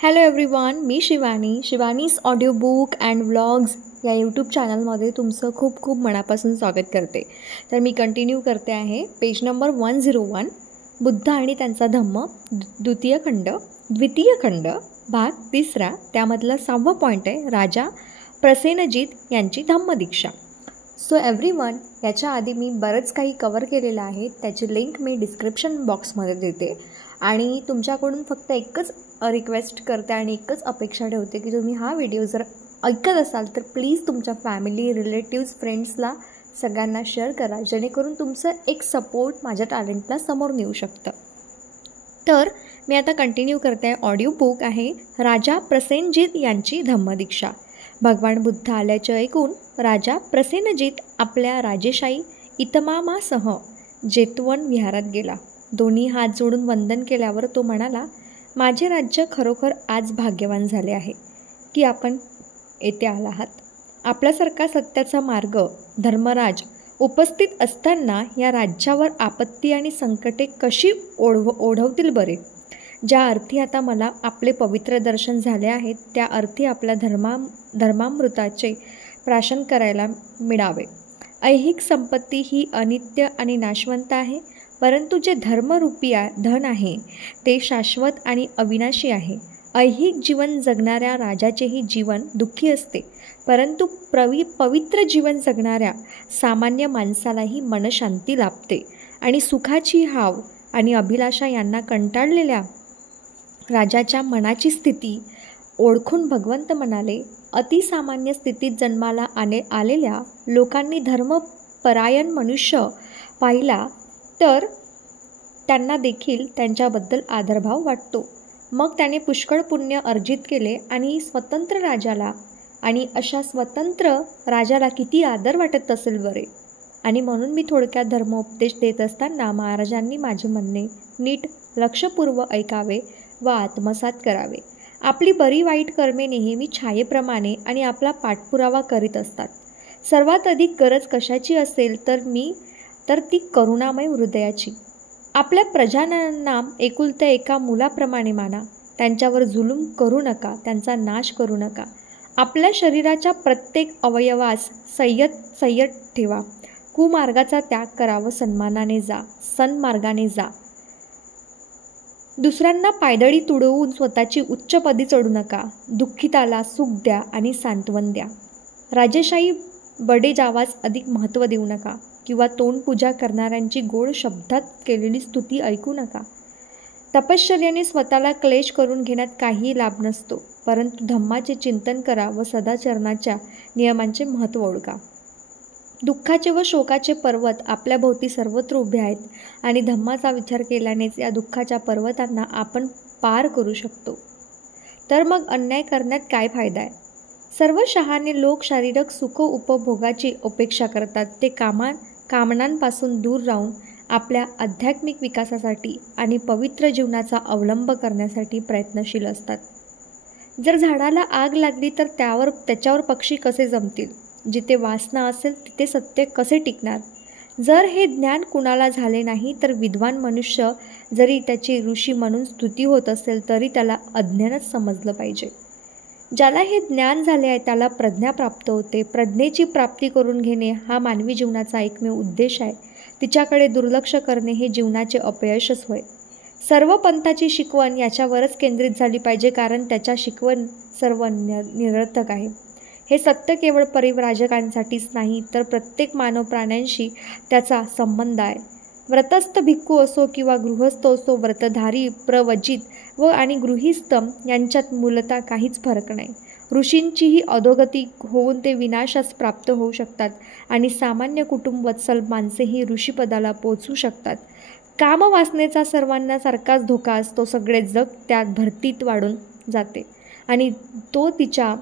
Hello everyone, me Shivani's audio book and vlogs या YouTube चॅनलमध्ये तुमचं खूप खूप मनापासून स्वागत करते. तर मी कंटिन्यू करते आहे पेज नंबर 101 बुद्ध आणि त्यांचा धम्म द्वितीय खंड भाग 3. त्यामधला 6वा पॉईंट आहे राजा प्रसेनजीत यांची धम्मदीक्षा. सो एव्हरीवन, याच्या आधी मी बरंच काही कवर केलेलं आहे. त्याची लिंक मी डिस्क्रिप्शन बॉक्समध्ये देते आणि तुमच्याकडून फक्त एकच रिक्वेस्ट करते आणि एकच अपेक्षा ठेवते की तुम्ही हा व्हिडिओ जर ऐकत असाल तर प्लीज तुमच्या फॅमिली, रिलेटिव्स, फ्रेंड्सला सगळ्यांना शेअर करा, जेणेकरून तुमचं एक सपोर्ट माझ्या टॅलेंटला समोर नेऊ शकतं. तर मी आता कंटिन्यू करते आहे. ऑडिओ बुक आहे राजा प्रसेनजीत यांची धम्मदीक्षा. भगवान बुद्ध आल्याचे ऐकून राजा प्रसेनजीत आपल्या राजेशाही इतमामासह जेतवन विहारात गेला. दोन्ही हात जोडून वंदन केल्यावर तो म्हणाला, माझे राज्य खरोखर आज भाग्यवान झाले आहे की आपण येथे आला आहात. आपल्यासारखा सत्याचा मार्ग धर्मराज उपस्थित असताना या राज्यावर आपत्ती आणि संकटे कशी ओढवतील बरे. ज्या अर्थी आता मला आपले पवित्र दर्शन झाले आहेत त्या अर्थी आपल्या धर्मामृताचे प्राशन करायला मिळावे. ऐहिक संपत्ती ही अनित्य आणि नाशवंत आहे, परंतु जे धर्मरूपी धन आहे ते शाश्वत आणि अविनाशी आहे. ऐहिक जीवन जगणाऱ्या राजाचेही जीवन दुःखी असते, परंतु पवित्र जीवन जगणाऱ्या सामान्य माणसालाही मनशांती लाभते आणि सुखाची हाव आणि अभिलाषा यांना कंटाळलेल्या राजाच्या मनाची स्थिती ओळखून भगवंत म्हणाले, अतिसामान्य स्थितीत जन्माला आलेल्या लोकांनी धर्मपरायण मनुष्य पाहिला तर त्यांना देखील त्यांच्याबद्दल आदरभाव वाटतो. मग त्याने पुष्कळ पुण्य अर्जित केले आणि अशा स्वतंत्र राजाला किती आदर वाटत असेल बरे. आणि म्हणून मी थोडक्यात धर्मोपदेश देत असताना महाराजांनी माझे म्हणणे नीट लक्षपूर्वक ऐकावे व आत्मसात करावे. आपली बरी वाईट कर्मे नेहमी छायेप्रमाणे आणि आपला पाठपुरावा करीत असतात. सर्वात अधिक गरज कशाची असेल तर ती करुणामय हृदयाची. आपल्या प्रजांना एकुलत्या एका मुलाप्रमाणे माना. त्यांच्यावर जुलूम करू नका, त्यांचा नाश करू नका. आपल्या शरीराच्या प्रत्येक अवयवास संयत ठेवा. कुमार्गाचा त्याग करा व सन्मार्गाने जा. दुसऱ्यांना पायदळी तुडवून स्वतःची उच्चपदी चढू नका. दुःखिताला सुख द्या आणि सांत्वन द्या. राजेशाही बडेजावास अधिक महत्त्व देऊ नका किंवा तोंडपूजा करणाऱ्यांची गोड शब्दात केलेली स्तुती ऐकू नका. तपश्चर्याने स्वतःला क्लेश करून घेण्यात काहीही लाभ नसतो, परंतु धम्माचे चिंतन करा व सदाचरणाच्या नियमांचे महत्त्व ओळखा. दुःखाचे व शोकाचे पर्वत आपल्याभोवती सर्वत्र उभे आहेत आणि धम्माचा विचार केल्यानेच या दुःखाच्या पर्वतांना आपण पार करू शकतो. तर मग अन्याय करण्यात काय फायदा आहे? सर्व शहाणे लोक शारीरिक सुख उपभोगाची अपेक्षा करतात. ते कामनांपासून दूर राहून आपल्या आध्यात्मिक विकासासाठी आणि पवित्र जीवनाचा अवलंब करण्यासाठी प्रयत्नशील असतात. जर झाडाला आग लागली तर त्याच्यावर पक्षी कसे जमतील? जिथे वासना असेल तिथे सत्य कसे टिकणार? जर हे ज्ञान कुणाला झाले नाही तर विद्वान मनुष्य जरी त्याची ऋषी म्हणून स्तुती होत असेल तरी त्याला अज्ञानच समजलं पाहिजे. ज्याला हे ज्ञान झाले आहे त्याला प्रज्ञा प्राप्त होते. प्रज्ञेची प्राप्ती करून घेणे हा मानवी जीवनाचा एकमेव उद्देश आहे. तिच्याकडे दुर्लक्ष करणे हे जीवनाचे अपयशच होय. सर्व पंथाची शिकवण याच्यावरच केंद्रित झाली पाहिजे, कारण त्याच्या शिकवण सर्व निरर्थक आहे. हे सत्य केवळ परिव्राजकांसाठीच नाही तर प्रत्येक मानव प्राण्यांशी त्याचा संबंध आहे. व्रतस्थ भिक्खू असो किंवा गृहस्थ असो, व्रतधारी, प्रवजित आणि गृहीस्थ यांच्यात मूलतः काहीच फरक नाही. ऋषींचीही अधोगती होऊन ते विनाशास प्राप्त होऊ शकतात आणि सामान्य कुटुंबवत्सल माणसेही ऋषीपदाला पोचू शकतात. कामवासनेचा सर्वांना सारखाच धोका असतो. सगळे जग त्यात भरतीत वाढून जाते आणि तो तिच्या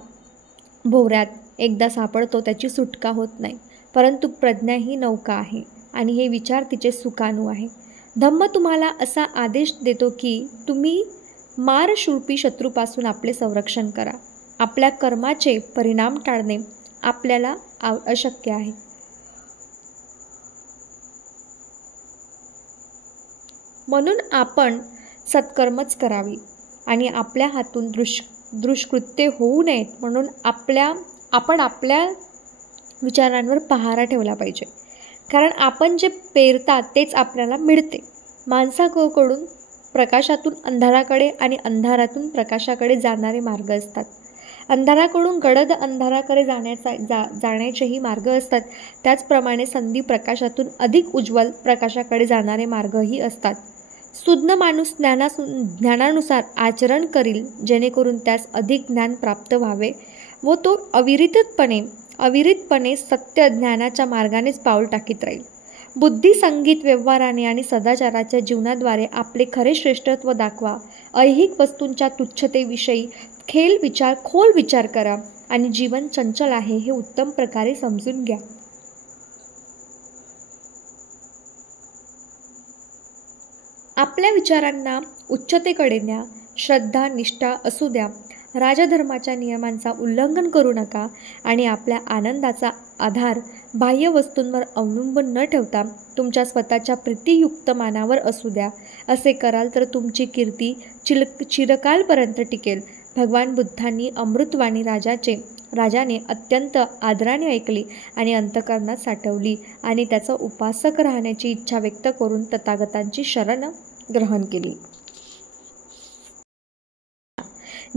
भोवऱ्यात एकदा सापडतो त्याची सुटका होत नाही. परंतु प्रज्ञा ही नौका आहे आणि हे विचार तिचे सुकाणू आहे. धम्म तुम्हाला असा आदेश देतो की तुम्ही मारशूळपी शत्रूपासून आपले संरक्षण करा. आपल्या कर्माचे परिणाम टाळणे आपल्याला अशक्य आहे. म्हणून आपण सत्कर्मच करावी. आणि आपल्या हातून दुष्कृत्य होऊ नयेत म्हणून आपण आपल्या विचारांवर पहारा ठेवला पाहिजे. कारण आपण जे पेरता तेच आपल्याला मिळते. माणसाकडून प्रकाशातून अंधाराकडे आणि अंधारातून प्रकाशाकडे जाणारे मार्ग असतात. अंधाराकडून गडद अंधाराकडे जाण्याचेही मार्ग असतात. त्याचप्रमाणे संधी प्रकाशातून अधिक उज्ज्वल प्रकाशाकडे जाणारे मार्गही असतात. सुज्ञ माणूस ज्ञानानुसार आचरण करील जेणेकरून त्यास अधिक ज्ञान प्राप्त व्हावे व तो अविरतपणे सत्य ज्ञानाच्या मार्गानेच पाऊल टाकीत राहील. बुद्धी, संगीत, व्यवहाराने आणि सदाचाराच्या जीवनाद्वारे आपले खरे श्रेष्ठत्व दाखवा. ऐहिक वस्तूंच्या तुच्छतेविषयी खोल विचार करा आणि जीवन चंचल आहे हे उत्तम प्रकारे समजून घ्या. आपल्या विचारांना उच्चतेकडे न्या. श्रद्धा, निष्ठा असू द्या. राजधर्माच्या नियमांचा उल्लंघन करू नका आणि आपल्या आनंदाचा आधार बाह्य वस्तूंवर अवलंबून न ठेवता तुमच्या स्वतःच्या प्रीतियुक्त मानावर असू द्या. असे कराल तर तुमची कीर्ती चिरकालपर्यंत टिकेल. भगवान बुद्धांनी अमृतवाणी राजाने अत्यंत आदराने ऐकली आणि अंतःकरणात साठवली आणि त्याचा उपासक राहण्याची इच्छा व्यक्त करून तथागतांची शरण ग्रहण केली.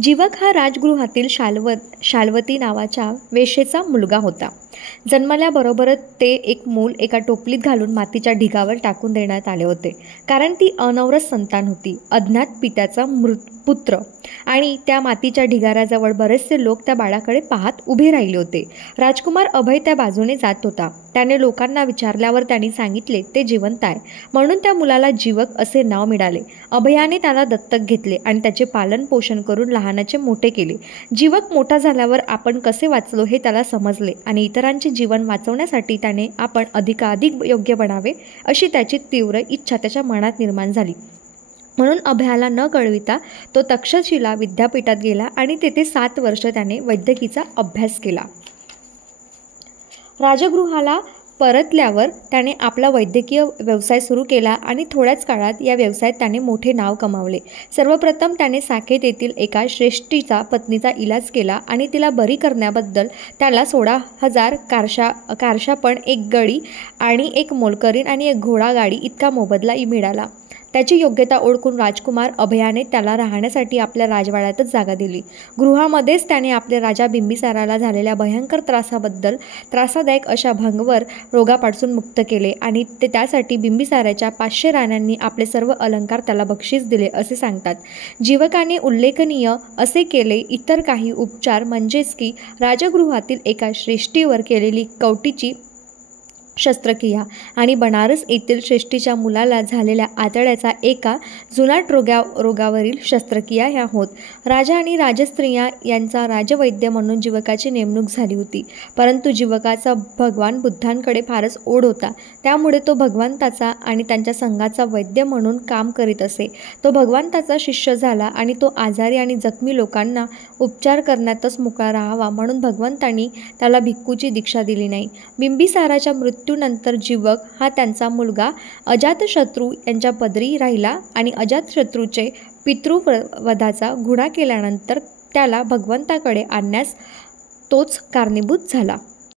जीवक हा राजगृहातील शाल्वती नावाच्या वेश्येचा मुलगा होता. जन्मल्याबरोबरच ते एक मूल एका टोपलीत घालून मातीच्या ढिगावर टाकून देण्यात आले होते. कारण ती अनवरस संतान होती, अज्ञात पित्याचा पुत्र, आणि त्या मातीच्या ढिगाऱ्याजवळ बरेचसे लोक त्या बाळाकडे पाहत उभे राहिले होते. राजकुमार अभय त्या बाजूने जात होता. त्याने लोकांना विचारल्यावर त्यांनी सांगितले ते जिवंत आहे, म्हणून त्या मुलाला जीवक असे नाव मिळाले. अभयाने त्याला दत्तक घेतले आणि त्याचे पालन पोषण करून लहानाचे मोठे केले. जीवक मोठा झाल्यावर आपण कसे वाचलो हे त्याला समजले आणि इतरांचे जीवन वाचवण्यासाठी त्याने आपण अधिकाधिक योग्य बनावे अशी त्याची तीव्र इच्छा त्याच्या मनात निर्माण झाली. म्हणून अभयाला न कळविता तो तक्षशिला विद्यापीठात गेला आणि तेथे 7 वर्ष त्याने वैद्यकीचा अभ्यास केला. राजगृहाला परतल्यावर त्याने आपला वैद्यकीय व्यवसाय सुरू केला आणि थोड्याच काळात या व्यवसायात त्याने मोठे नाव कमावले. सर्वप्रथम त्याने साकेत येथील एका श्रेष्ठीचा पत्नीचा इलाज केला आणि तिला बरी करण्याबद्दल त्याला 16,000 कारशापण, 1 गडी आणि 1 मोलकरीण आणि 1 घोडागाडी इतका मोबदला मिळाला. त्याची योग्यता ओळखून राजकुमार अभयाने त्याला राहण्यासाठी आपल्या राजवाड्यातच जागा दिली. गृहामध्येच त्याने आपल्या राजा बिंबिसाराला झालेल्या भयंकर त्रासदायक अशा भंगवर रोगापासून मुक्त केले आणि त्यासाठी बिंबिसाराच्या 500 राण्यांनी आपले सर्व अलंकार त्याला बक्षीस दिले असे सांगतात. जीवकाने उल्लेखनीय असे केले इतर काही उपचार म्हणजेच की राजगृहातील एका श्रेष्ठीवर केलेली कवटीची शस्त्रक्रिया आणि बनारस येथील श्रेष्ठीच्या मुलाला झालेल्या आतड्याचा एका जुनाट रोगावरील शस्त्रक्रिया ह्या होत. राजा आणि राजस्त्रिया यांचा राजवैद्य म्हणून जीवकाची नेमणूक झाली होती. परंतु जीवकाचा भगवान बुद्धांकडे फारच ओढ होता. त्यामुळे तो भगवंताचा आणि त्यांच्या संघाचा वैद्य म्हणून काम करीत असे. तो भगवंताचा शिष्य झाला आणि तो आजारी आणि जखमी लोकांना उपचार करण्यातच मोकळा राहावा म्हणून भगवंतांनी त्याला भिक्खूची दीक्षा दिली नाही. बिंबिसाराच्या मृत्यूनंतर जीवक हा त्यांचा मुलगा अजातशत्रू यांच्या पदरी राहिला आणि अजातशत्रूचे पितृवधाचा गुन्हा केल्यानंतर त्याला भगवंताकडे आणण्यास तोच कारणीभूत झाला.